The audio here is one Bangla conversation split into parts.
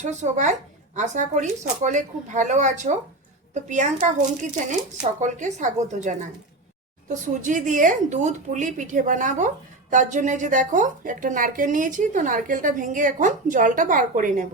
আছো সবাই? আশা করি সকলে খুব ভালো আছো। তো প্রিয়াঙ্কা হোম কিচেনে সকলকে স্বাগত জানাই। তো সুজি দিয়ে দুধ পুলি পিঠে বানাবো। তার জন্য যে দেখো একটা নারকেল নিয়েছি, তো নারকেলটা ভেঙে এখন জলটা বার করে নেব।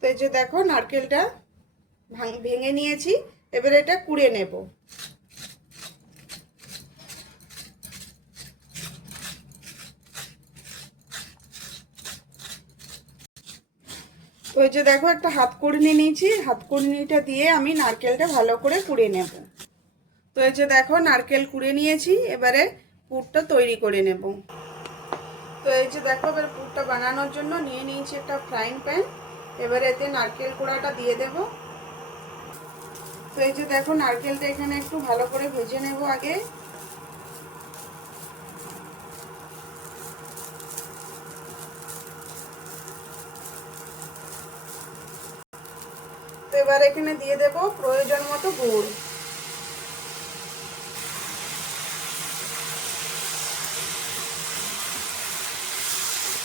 তো এই যে দেখো নারকেলটা ভেঙে নিয়েছি, এবারে এটা কুড়ে নেব। তো এই যে দেখো একটা হাত কুড়নি নিয়েছি, হাত কুড়নিটা দিয়ে আমি নারকেলটা ভালো করে কুড়ে নেব। তো এই যে দেখো নারকেল কুড়ে নিয়েছি, এবারে পুরটা তৈরি করে নেব। তো এই যে দেখো এবার পুরটা বানানোর জন্য নিয়ে নিয়েছি একটা ফ্রাইং প্যান। এবারে এতে নারকেল কোড়াটা দিয়ে দেব। তো এই যে দেখো নারকেলটা এখানে একটু ভালো করে ভেজে নেব আগে। তো এবার এখানে দিয়ে দেব প্রয়োজন মতো গুড়।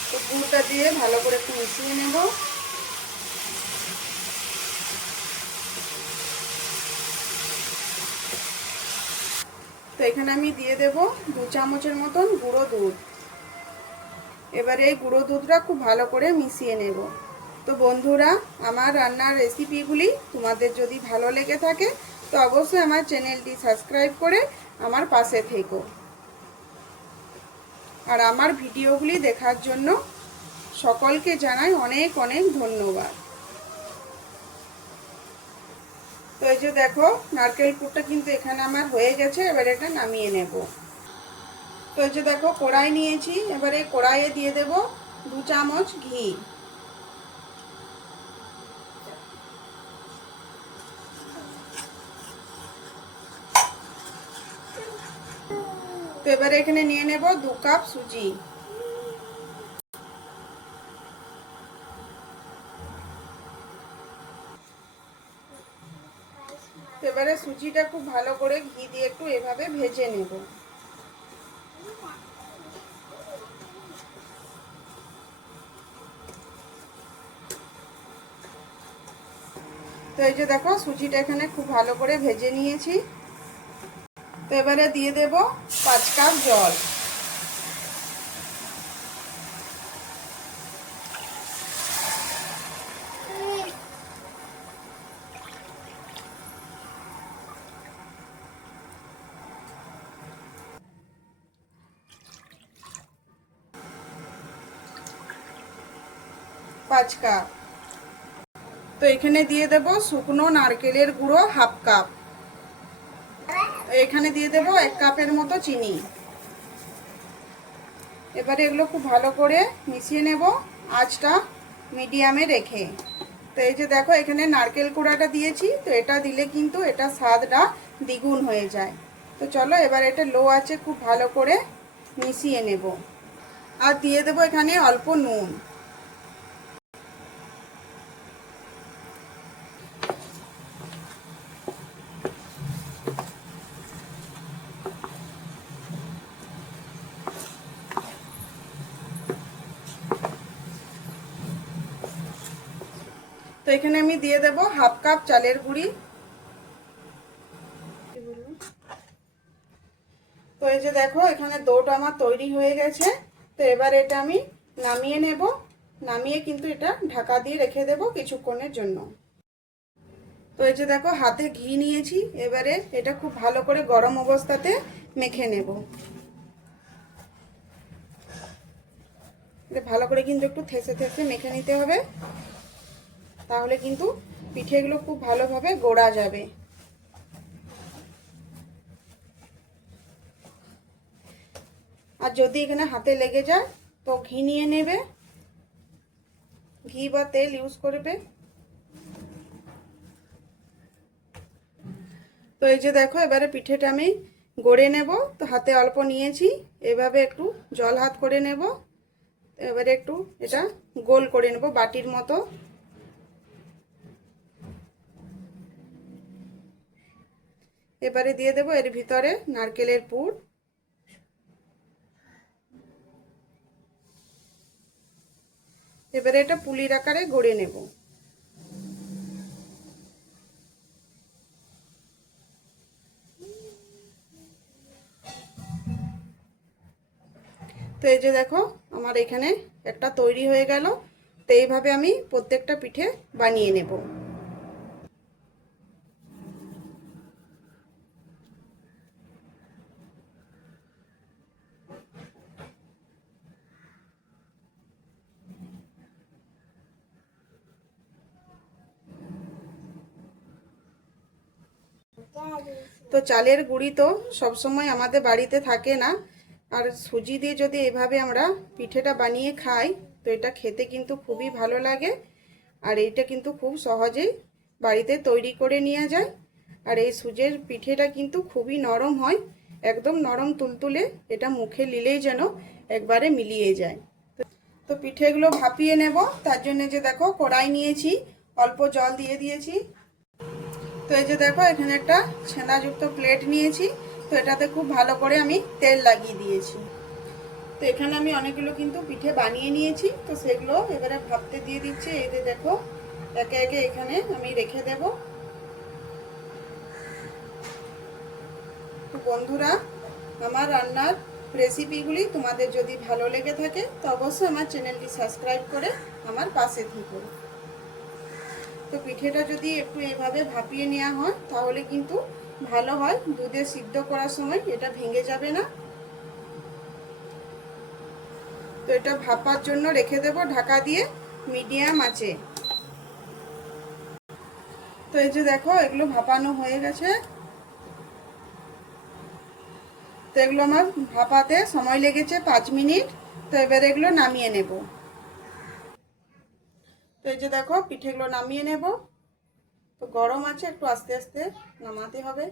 তো গুড়টা দিয়ে ভালো করে একটু মিশিয়ে নেব। তো এখানে আমি দিয়ে দেব 2 চামচের মতন গুঁড়ো দুধ। এবারে এই গুঁড়ো দুধটা খুব ভালো করে মিশিয়ে নেব। তো বন্ধুরা, আমার রান্নার রেসিপিগুলি তোমাদের যদি ভালো লেগে থাকে তো অবশ্যই আমার চ্যানেলটি সাবস্ক্রাইব করে আমার পাশে থেকো। আর আমার ভিডিওগুলি দেখার জন্য সকলকে জানাই অনেক অনেক ধন্যবাদ। তো এই যে দেখো নারকেল পুরটা কিন্তু এখানে আমার হয়ে গেছে, এবার এটা নামিয়ে নেব। তো এই যে দেখো কড়াই নিয়েছি, এবারে কড়াইয়ে দিয়ে দেব 2 চামচ ঘি। তো এবারে এখানে নিয়ে নেব 2 কাপ সুজি। তো এবারে সুজিটা খুব ভালো করে ঘি দিয়ে একটু এভাবে ভেজে নেব। তো এই যে দেখো সুজিটা এখানে খুব ভালো করে ভেজে নিয়েছি। তো এবারে দিয়ে দেব 5 কাপ জল। পাঁচ কাপ। তো এখানে দিয়ে দেব শুকনো নারকেলের গুঁড়ো হাফ কাপ। এখানে দিয়ে দেব 1 কাপের মতো চিনি। এবারে এগুলো খুব ভালো করে মিশিয়ে নেব আঁচটা মিডিয়ামে রেখে। তো এই যে দেখো এখানে নারকেল কোড়াটা দিয়েছি, তো এটা দিলে কিন্তু এটা স্বাদটা দ্বিগুণ হয়ে যায়। তো চলো এবার এটা লো আঁচে খুব ভালো করে মিশিয়ে নেব। আর দিয়ে দেব এখানে অল্প নুন। তো এখানে আমি দিয়ে দেব হাফ কাপ চালের গুঁড়ি। তো এই যে দেখো এখানে ডোটা আমার তৈরি হয়ে গেছে। তো এবার এটা আমি নামিয়ে নেব। নামিয়ে কিন্তু এটা ঢাকা দিয়ে রেখে দেব কিছুক্ষণের জন্য। তো এই যে দেখো হাতে ঘি নিয়েছি, এবারে এটা খুব ভালো করে গরম অবস্থাতে মেখে নেব। ভালো করে কিন্তু একটু থেসে থেসে মেখে নিতে হবে, তাহলে কিন্তু পিঠেগুলো খুব ভালোভাবে গোড়া যাবে। আর যদি এখানে হাতে লেগে যায় তো ঘি নিয়ে নেবে, ঘি বা তেল ইউজ করবে। তো এই যে দেখো এবারে পিঠেটা আমি গড়ে নেব। তো হাতে অল্প নিয়েছি, এভাবে একটু জল হাত করে নেব। এবারে একটু এটা গোল করে নেব বাটির মতো। এবারে দিয়ে দেবো এর ভিতরে নারকেলের পুর। এবারে এটা পুলির আকারে গড়ে নেব। তো এই যে দেখো আমার এখানে একটা তৈরি হয়ে গেল। তো এইভাবে আমি প্রত্যেকটা পিঠে বানিয়ে নেব। তো চালের গুঁড়ি তো সবসময় আমাদের বাড়িতে থাকে না, আর সুজি দিয়ে যদি এভাবে আমরা পিঠেটা বানিয়ে খাই তো এটা খেতে কিন্তু খুবই ভালো লাগে। আর এইটা কিন্তু খুব সহজেই বাড়িতে তৈরি করে নেওয়া যায়। আর এই সুজির পিঠেটা কিন্তু খুবই নরম হয়, একদম নরম তুলতুলে, এটা মুখে নিলেই যেন একবারে মিলিয়ে যায়। তো পিঠেগুলো ভাপিয়ে নেব। তার জন্য যে দেখো কড়াই নিয়েছি, অল্প জল দিয়ে দিয়েছি। তো এই যে দেখো এখানে একটা ছেঁদাযুক্ত প্লেট নিয়েছি। তো এটাতে খুব ভালো করে আমি তেল লাগিয়ে দিয়েছি। তো এখানে আমি অনেকগুলো কিন্তু পিঠে বানিয়ে নিয়েছি। তো সেগুলো এবারে ভাপতে দিয়ে দিচ্ছি। এই যে দেখো একে একে এখানে আমি রেখে দেব। তো বন্ধুরা, আমার রান্নার রেসিপিগুলি তোমাদের যদি ভালো লেগে থাকে তো অবশ্যই আমার চ্যানেলটি সাবস্ক্রাইব করে আমার পাশে থেকো। তো পিঠেটা যদি একটু এভাবে ভাপিয়ে নেওয়া হয় তাহলে কিন্তু ভালো হয়, দুধে সিদ্ধ করার সময় এটা ভেঙে যাবে না। তো এটা ভাপার জন্য রেখে দেব ঢাকা দিয়ে মিডিয়াম আঁচে। তো এই যে দেখো এগুলো ভাপানো হয়ে গেছে। তো এগুলো আমার ভাপাতে সময় লেগেছে 5 মিনিট। তো এবারে এগুলো নামিয়ে নেব। তো এই যে দেখো পিঠেগুলো নামিয়ে নেব। তো গরম আছে, একটু আস্তে আস্তে নামাতে হবে।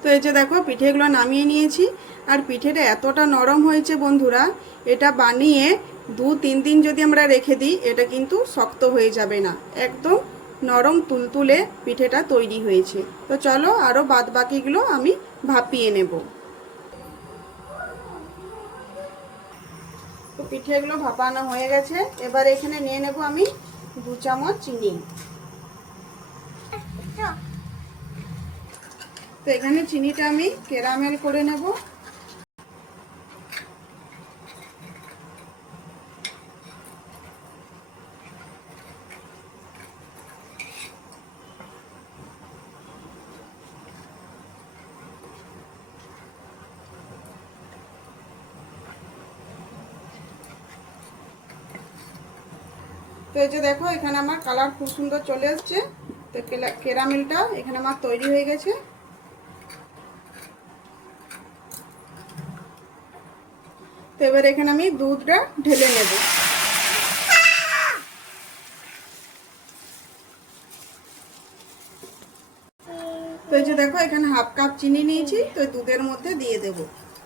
তো এই যে দেখো পিঠেগুলো নামিয়ে নিয়েছি। আর পিঠেটা এতটা নরম হয়েছে বন্ধুরা, এটা বানিয়ে 2-3 দিন যদি আমরা রেখে দিই এটা কিন্তু শক্ত হয়ে যাবে না, একদম নরম তুলতুলে পিঠেটা তৈরি হয়েছে। তো চলো আরও বাদ বাকিগুলো আমি ভাপিয়ে নেব। তো পিঠেগুলো ভাপানো হয়ে গেছে। এবার এখানে নিয়ে নেব আমি 2 চামচ চিনি। তো এখানে চিনিটা আমি ক্যারামেল করে নেব। তো এই যে দেখো এখানে আমার কালার খুব সুন্দর চলে আসছে। তো ক্যারামেলটা এখানে আমার তৈরি হয়ে গেছে। তো এবার এখানে আমি দুধটা ঢেলে নেব। তো এই যে দেখো এখানে হাফ কাপ চিনি নিয়েছি, তো দুধের মধ্যে দিয়ে দেব।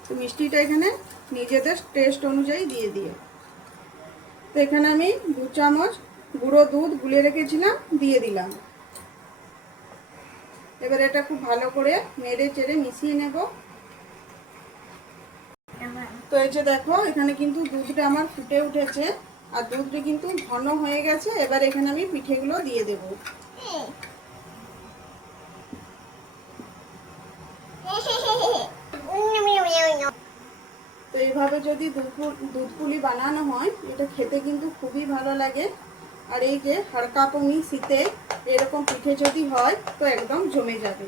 তো মিষ্টিটা এখানে নিজেদের টেস্ট অনুযায়ী দিয়ে দিও। তো এখানে আমি 2 চামচ গুঁড়ো দুধ গুলিয়ে রেখেছিলাম দিয়ে দিলাম। এবার এটা খুব ভালো করে নেড়ে চেড়ে মিশিয়ে নেব। তো এই যে দেখো এখানে কিন্তু দুধটা আমার ফুটে উঠেছে, আর দুধটা কিন্তু ঘন হয়ে গেছে। এবার এখানে আমি পিঠেগুলো দিয়ে দেব। তো এইভাবে যদি দুধ পুলি বানানো হয় এটা খেতে কিন্তু খুবই ভালো লাগে। আর এই যে হাড়কাঁপুনি শীতে এরকম পিঠে যদি হয় তো একদম জমে যাবে।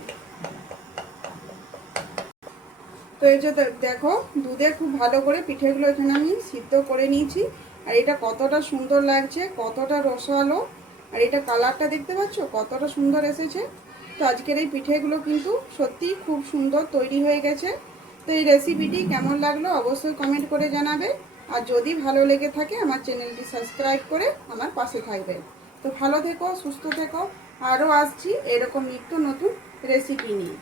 তো এই যে দেখো দুধে খুব ভালো করে পিঠেগুলো এখানে আমি সিদ্ধ করে নিয়েছি। আর এটা কতটা সুন্দর লাগছে, কতটা রসালো, আর এটা কালারটা দেখতে পাচ্ছ কতটা সুন্দর এসেছে। তো আজকের এই পিঠেগুলো কিন্তু সত্যিই খুব সুন্দর তৈরি হয়ে গেছে। তো এই রেসিপিটি কেমন লাগলো অবশ্যই কমেন্ট করে জানাবে। আর যদি ভালো লেগে থাকে আমার চ্যানেলটি সাবস্ক্রাইব করে আমার পাশে থাকবে। তো ভালো থেকো, সুস্থ থেকো। আরও আসছি এরকম নিত্য নতুন রেসিপি নিয়ে।